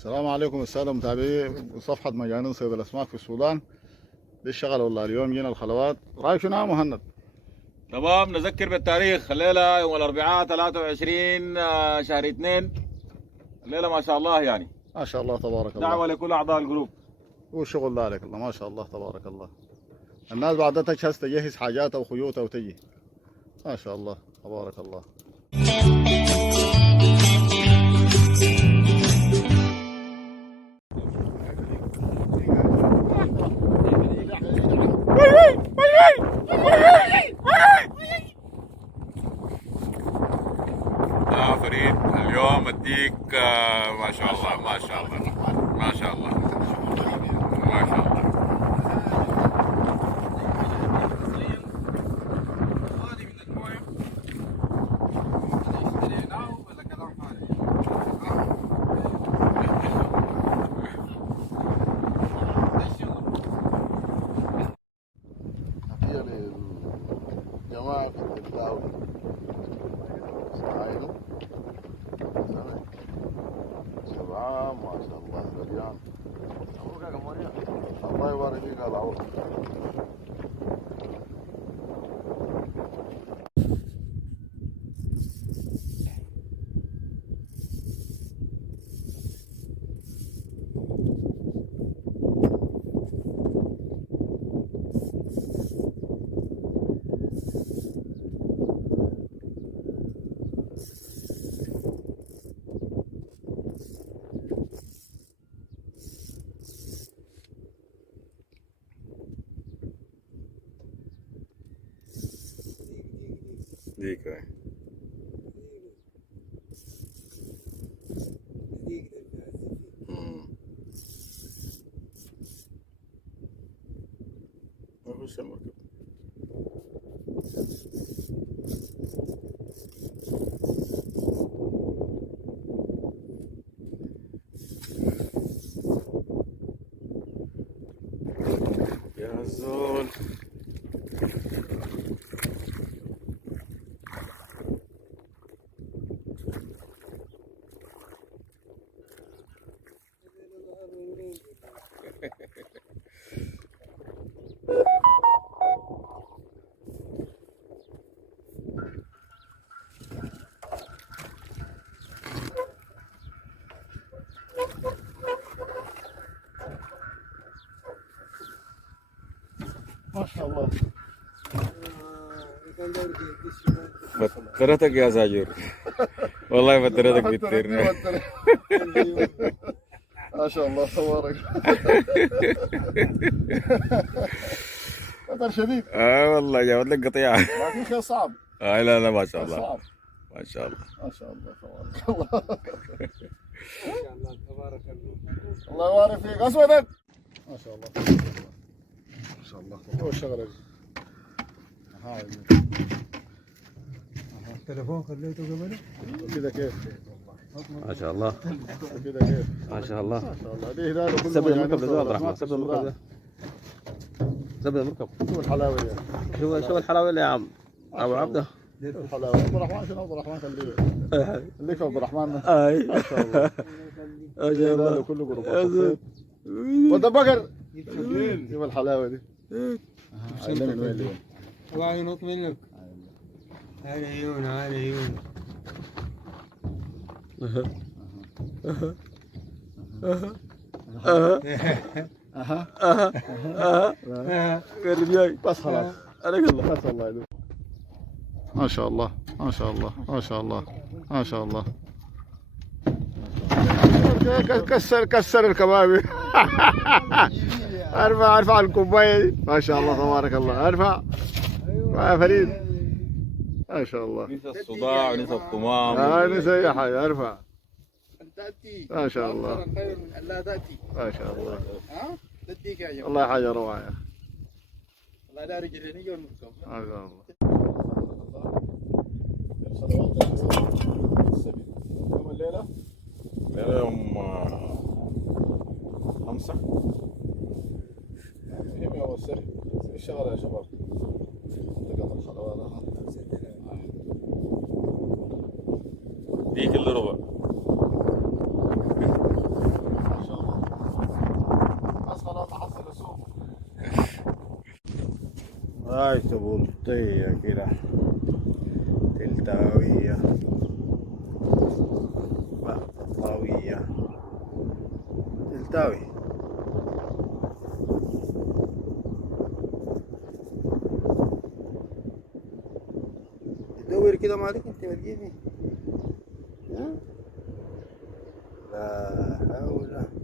السلام عليكم السادة متابعي صفحة مجانين صيد الأسماك في السودان. دي الشغل والله. اليوم جينا الخلوات. رأيك شنو يا مهند؟ تمام. نذكر بالتاريخ، الليلة يوم الأربعاء 23 شهر 2. الليلة ما شاء الله يعني ما شاء الله تبارك الله. دعوة لكل أعضاء الجروب. والشغل ذلك الله ما شاء الله تبارك الله. الناس بعد تجهز تجهز حاجاتها وخيوطها وتجي. ما شاء الله تبارك الله. فريد اليوم اديك ما شاء الله ما شاء الله ما شاء الله ما شاء الله. هي للجماعة في الدعوة سعيدة سبعة ما شاء الله رجال. الله يبارك فيك يا العوض. ديك وش المركب؟ يا زول. ما شاء الله. فترتك يا زاجر. والله فترتك كتير. ما شاء الله تبارك. خطر شديد. والله جابت لك قطيعة. لكن شيء صعب. لا لا ما شاء الله. صعب. ما شاء الله. ما شاء الله تبارك الله. ما شاء الله تبارك الله. الله يبارك فيك اسودك. ما شاء الله. ما شاء الله. هو الشغله دي. التليفون خليته قبله. كده كيف؟ ما شاء الله. كده كيف؟ ما شاء الله. ما شاء الله. دي هلال وكل سبب مجانين المركب ده صيد عبد الرحمن. الأسماك في سبب المركب السودان. ده. سبب المركب. شوف الحلاوه دي. شو الحلاوه اللي يا عم ابو عبده. شوف الحلاوه. عبد الرحمن شنو عبد الرحمن خليه. خليك عبد الرحمن. اي ما شاء الله. ما شاء الله. هلال وكل جروبات الصيد. وده بقر. شوف الحلاوه دي. علمني من وين اليوم. الله ينط منك. هذا عيون هذا عيون. قال جاي بس خلاص. عليك الله. بس الله يدوم. ما شاء الله ما شاء الله ما شاء الله ما شاء الله. كسر الكبابي. ارفع الكوبايه. ما شاء الله تبارك الله. ارفع يا فريد. ما شاء الله. نسى الصداع ونسى الطمام. نسى اي حاجه. ارفع. تأتي. ما شاء الله. خير من أن لا تأتي. ما شاء الله. ها؟ تديك يا جماعة. والله حاجه روعه يا اخي. والله لا رجلين يجون منكم. ما شاء الله. يوم الليله يوم 5. مهم يوم السبت. الشغل يا شباب. تقطع الخلوات. ديك اللي ربع. هاي سبلطية كده تلتاوية طاوية تلتاوي. تدور كده مالك انت بتجيبي. لا حول.